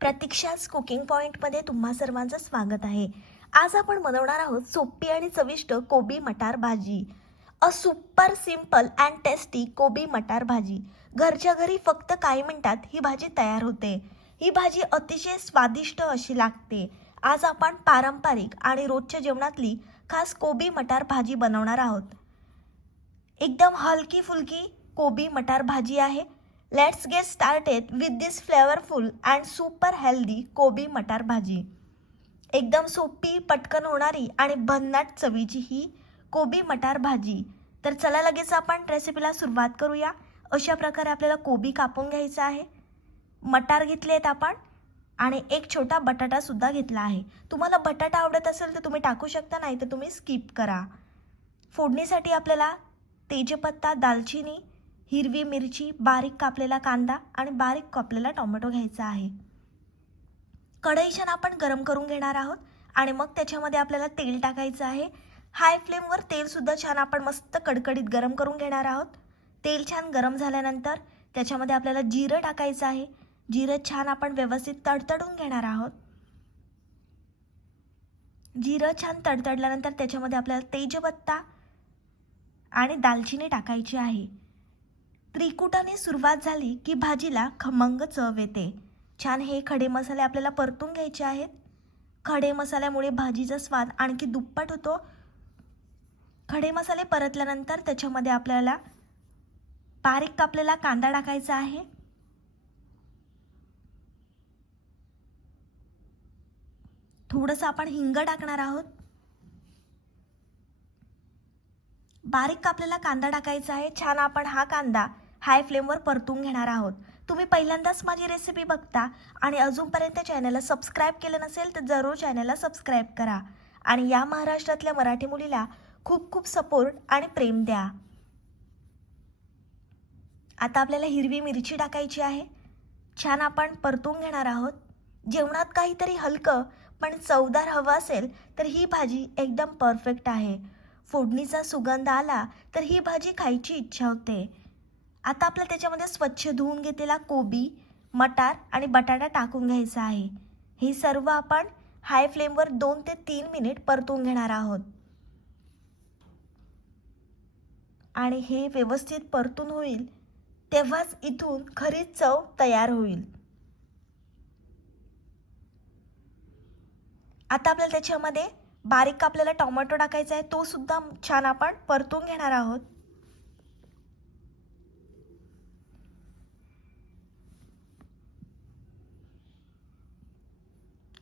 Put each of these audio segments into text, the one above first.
प्रतीक्षाच cooking पॉईंटमध्ये तुम्हा सर्वांचं स्वागत आहे. आज आपण बनवणार आहोत सोपी आणि चविष्ट कोबी मटार भाजी. A super simple and tasty kobi matar bhaji. घरच्या घरी फक्त काही मिनिटात ही भाजी तयार होते. ही भाजी अतिशय स्वादिष्ट अशी लागते. आज आपण पारंपरिक आणि रोजच्या जेवणातली खास कोबी मटार भाजी बनवणार आहोत. एकदम हलकी फुलकी कोबी मटार भाजी आहे. Let's get started with this flavourful and super healthy kobi matar bhaji. एकदम सोपी पटकन होणारी आणि भन्नाट चवीची ही कोबी मटार भाजी. तर चला लगेच आपण रेसिपीला सुरुवात करूया. अशा प्रकारे आपल्याला कोबी कापून घ्यायचा आहे. मटार घेतले आहेत आपण आणि एक छोटा बटाटासुद्धा घेतला आहे. तुम्हाला बटाटा आवडत असेल तर तुम्ही टाकू शकता नाही तर तुम्ही स्किप करा. फोडणीसाठी आपल्याला तेजपत्ता दालचिनी हिरवी मिरची बारीक कापलेला कांदा आणि बारीक कापलेला टोमॅटो घ्यायचा आहे. कढई छान आपण गरम करून घेणार आहोत आणि मग त्याच्यामध्ये आपल्याला तेल टाकायचं आहे. हाय फ्लेमवर तेलसुद्धा छान आपण मस्त कडकडीत गरम करून घेणार आहोत. तेल छान गरम झाल्यानंतर त्याच्यामध्ये आपल्याला जिरं टाकायचं आहे. जिरं छान आपण व्यवस्थित तडतडून घेणार आहोत. जिरं छान तडतडल्यानंतर त्याच्यामध्ये आपल्याला तेजपत्ता आणि दालचिनी टाकायची आहे. त्रिकुटाने सुरुवात झाली की भाजीला खमंग चव येते. छान हे खडे मसाले आपल्याला परतून घ्यायचे आहेत. खडे मसाल्यामुळे भाजीचा स्वाद आणखी दुप्पट होतो. खडे मसाले परतल्यानंतर त्याच्यामध्ये आपल्याला बारीक कापलेला कांदा टाकायचा आहे. थोडंसं आपण हिंग टाकणार आहोत. बारीक कापलेला कांदा टाकायचा आहे. छान आपण हा कांदा हाय फ्लेमवर परतून घेणार आहोत. तुम्ही पहिल्यांदाच माझी रेसिपी बघता आणि अजूनपर्यंत चॅनलला सबस्क्राईब केलं नसेल तर जरूर चॅनलला सबस्क्राईब करा. आणि या महाराष्ट्रातल्या मराठी मुलीला खूप खूप सपोर्ट आणि प्रेम द्या. आता आपल्याला हिरवी मिरची टाकायची आहे. छान आपण परतून घेणार आहोत. जेवणात काहीतरी हलकं पण चवदार हवं असेल तर ही भाजी एकदम परफेक्ट आहे. फोडणीचा सुगंध आला तर ही भाजी खायची इच्छा होते. आता आपलं त्याच्यामध्ये स्वच्छ धुवून घेतलेला कोबी मटार आणि बटाटा टाकून घ्यायचा आहे. हे सर्व आपण हाय फ्लेमवर दोन ते तीन मिनिट परतून घेणार आहोत. आणि हे व्यवस्थित परतून होईल तेव्हाच इथून खरी चव तयार होईल. आता आपल्याला त्याच्यामध्ये बारीक आपल्याला टोमॅटो टाकायचा आहे तो सुद्धा छान आपण परतून घेणार आहोत.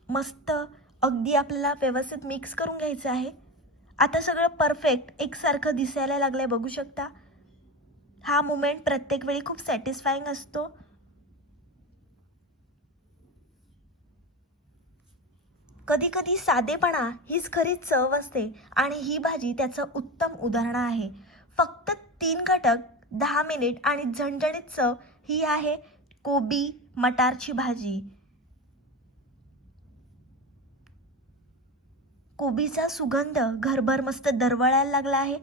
मस्त अगदी आपल्याला व्यवस्थित मिक्स करून घ्यायचं आहे. आता सगळं परफेक्ट एकसारखं दिसायला लागलं आहे बघू शकता. हा मुमेंट प्रत्येक वेळी खूप सॅटिस्फाईंग असतो. कधी कधी साधेपणा हीच खरी चव असते आणि ही भाजी त्याचं उत्तम उदाहरण आहे. फक्त तीन घटक दहा मिनिट आणि झणझणीत चव ही आहे कोबी मटारची भाजी. कोबीचा सुगंध घरभर मस्त दरवळायला लागला आहे.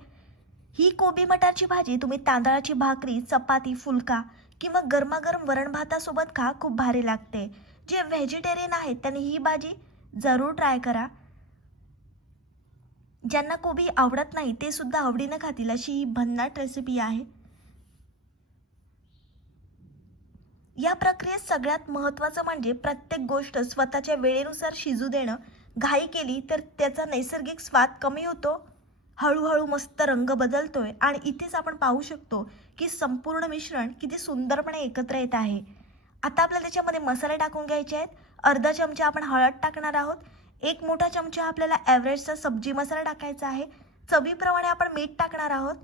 ही कोबी मटारची भाजी तुम्ही तांदळाची भाकरी चपाती फुलका किंवा गरमागरम वरण भातासोबत खा खूप भारी लागते. जे व्हेजिटेरियन आहेत त्यांनी ही भाजी जरूर ट्राय करा. ज्यांना कोबी आवडत नाही ते सुद्धा आवडीनं खातील. अशी ही भन्नाट रेसिपी आहे. या प्रक्रियेत सगळ्यात महत्त्वाचं म्हणजे प्रत्येक गोष्ट स्वतःच्या वेळेनुसार शिजू देणं. घाई केली तर त्याचा नैसर्गिक स्वाद कमी होतो. हळूहळू मस्त रंग बदलतोय आणि इथेच आपण पाहू शकतो की संपूर्ण मिश्रण किती सुंदरपणे एकत्र येत आहे. आता आपल्याला त्याच्यामध्ये मसाले टाकून घ्यायचे आहेत. अर्धा चमचा आपण हळद टाकणार आहोत. एक मोठा चमचा आपल्याला ॲव्हरेजचा सब्जी मसाला टाकायचा आहे. चवीप्रमाणे आपण मीठ टाकणार आहोत.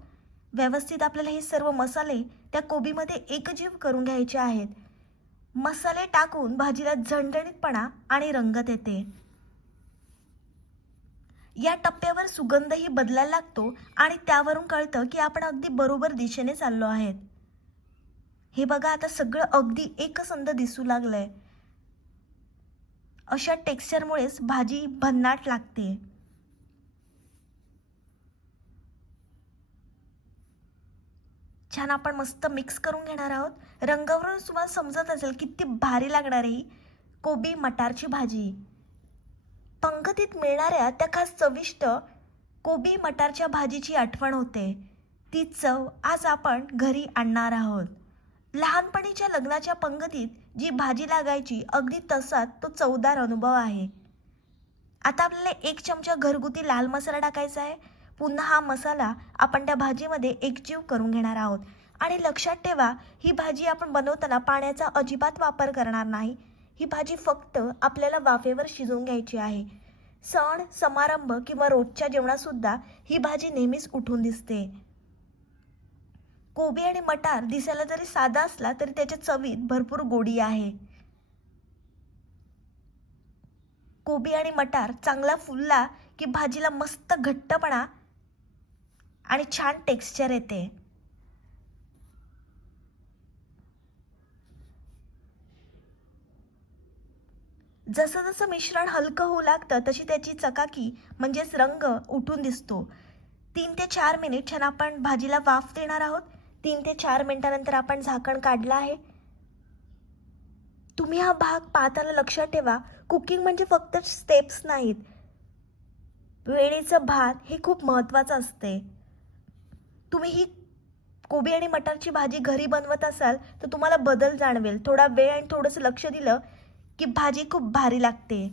व्यवस्थित आपल्याला हे सर्व मसाले त्या कोबीमध्ये एकजीव करून घ्यायचे आहेत. मसाले टाकून भाजीला झणझणीतपणा आणि रंगत येते या टप्प्यावर सुगंधही बदलायला लागतो आणि त्यावरून कळतं की आपण अगदी बरोबर दिशेने चाललो आहेत. हे बघा आता सगळं अगदी एकसंध दिसू लागलंय. अशा टेक्स्चरमुळेच भाजी भन्नाट लागते. छान आपण मस्त मिक्स करून घेणार आहोत. रंगावरून तुम्हाला समजत असेल किती भारी लागणार आहे ही कोबी मटारची भाजी. पंगतीत मिळणाऱ्या त्या खास चविष्ट कोबी मटारच्या भाजीची आठवण होते. ती चव आज आपण घरी आणणार आहोत. लहानपणीच्या लग्नाच्या पंगतीत जी भाजी लागायची अगदी तसाच तो चवदार अनुभव आहे. आता आपल्याला एक चमचा घरगुती लाल मसाला टाकायचा आहे. पुन्हा हा मसाला आपण त्या भाजीमध्ये एकजीव करून घेणार आहोत. आणि लक्षात ठेवा ही भाजी आपण बनवताना पाण्याचा अजिबात वापर करणार नाही. ही भाजी फक्त आपल्याला वाफेवर शिजवून घ्यायची आहे. सण समारंभ किंवा रोजच्या जेवणातसुद्धा ही भाजी नेहमीच उठून दिसते. कोबी आणि मटार दिसायला जरी साधा असला तरी त्याच्या चवीत भरपूर गोडी आहे. कोबी आणि मटार चांगला फुलला की भाजीला मस्त घट्टपणा आणि छान टेक्स्चर येते. जसं जसं मिश्रण हलकं होऊ लागतं तशी त्याची चकाकी म्हणजेच रंग उठून दिसतो. तीन ते चार मिनिट छान आपण भाजीला वाफ देणार आहोत. तीन ते चार मिनटानंतर आपण झाकण काढलं आहे. तुम्ही हा भाग पाहताना लक्षात ठेवा कुकिंग म्हणजे फक्त स्टेप्स नाहीत. वेळेचं भात हे खूप महत्त्वाचं असते. तुम्ही ही कोबी आणि मटारची भाजी घरी बनवत असाल तर तुम्हाला बदल जाणवेल. थोडा वेळ आणि थोडंसं लक्ष दिलं की भाजी खूप भारी लागते.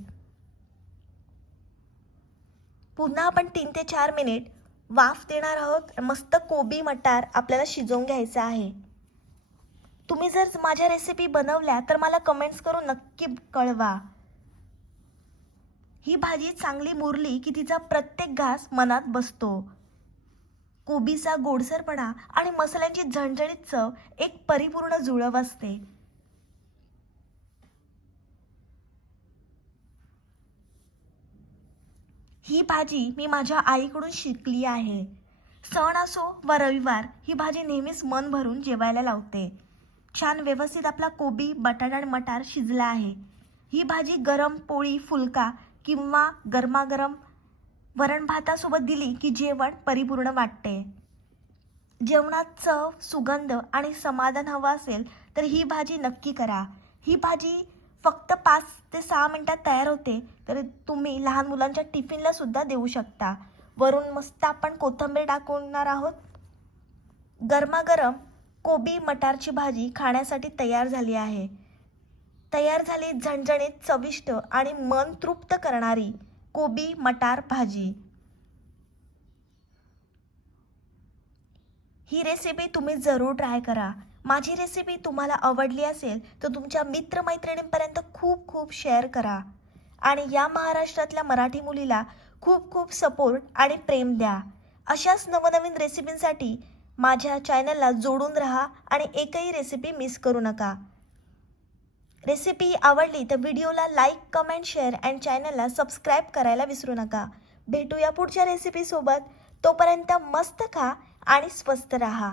पुन्हा आपण तीन ते चार मिनिट वाफ देणार आहोत. मस्त कोबी मटार आपल्याला शिजवून घ्यायचं आहे. तुम्ही जर माझ्या रेसिपी बनवल्या तर मला कमेंट्स करून नक्की कळवा. ही भाजी चांगली मुरली की तिचा प्रत्येक घास मनात बसतो. कोबीचा गोडसरपणा आणि मसाल्यांची झणझणीत चव एक परिपूर्ण जुळव असते. ही भाजी मी माझ्या आईकडून शिकली आहे. सण असो व रविवार ही भाजी नेहमीच मन भरून जेवायला लावते. छान व्यवस्थित आपला कोबी बटाटा आणि मटार शिजला आहे. ही भाजी गरम पोळी फुलका किंवा गरमागरम वरण भातासोबत दिली की जेवण परिपूर्ण वाटते. जेवणात चव सुगंध आणि समाधान हवं असेल तर ही भाजी नक्की करा. ही भाजी फक्त पाच ते सहा मिनटात तयार होते तर तुम्ही लहान मुलांच्या टिफिनला सुद्धा देऊ शकता. वरून मस्त आपण कोथिंबीर टाकणार आहोत. गरमागरम कोबी मटारची भाजी खाण्यासाठी तयार झाली आहे. तयार झाली झणझणीत चविष्ट आणि मन तृप्त करणारी कोबी मटार भाजी. ही रेसिपी तुम्ही जरूर ट्राय करा. माझी रेसिपी तुम्हाला आवडली असेल तर तुमच्या मित्रमैत्रिणींपर्यंत खूप खूप शेअर करा. आणि या महाराष्ट्रातल्या मराठी मुलीला खूप खूप सपोर्ट आणि प्रेम द्या. अशाच नवनवीन रेसिपींसाठी माझ्या चॅनलला जोडून राहा आणि एकही रेसिपी मिस करू नका. रेसिपी आवडली तर व्हिडिओला लाईक कमेंट शेअर अँड चॅनलला सबस्क्राईब करायला विसरू नका. भेटूया पुढच्या रेसिपीसोबत तोपर्यंत मस्त खा. आणि स्वस्त रहा.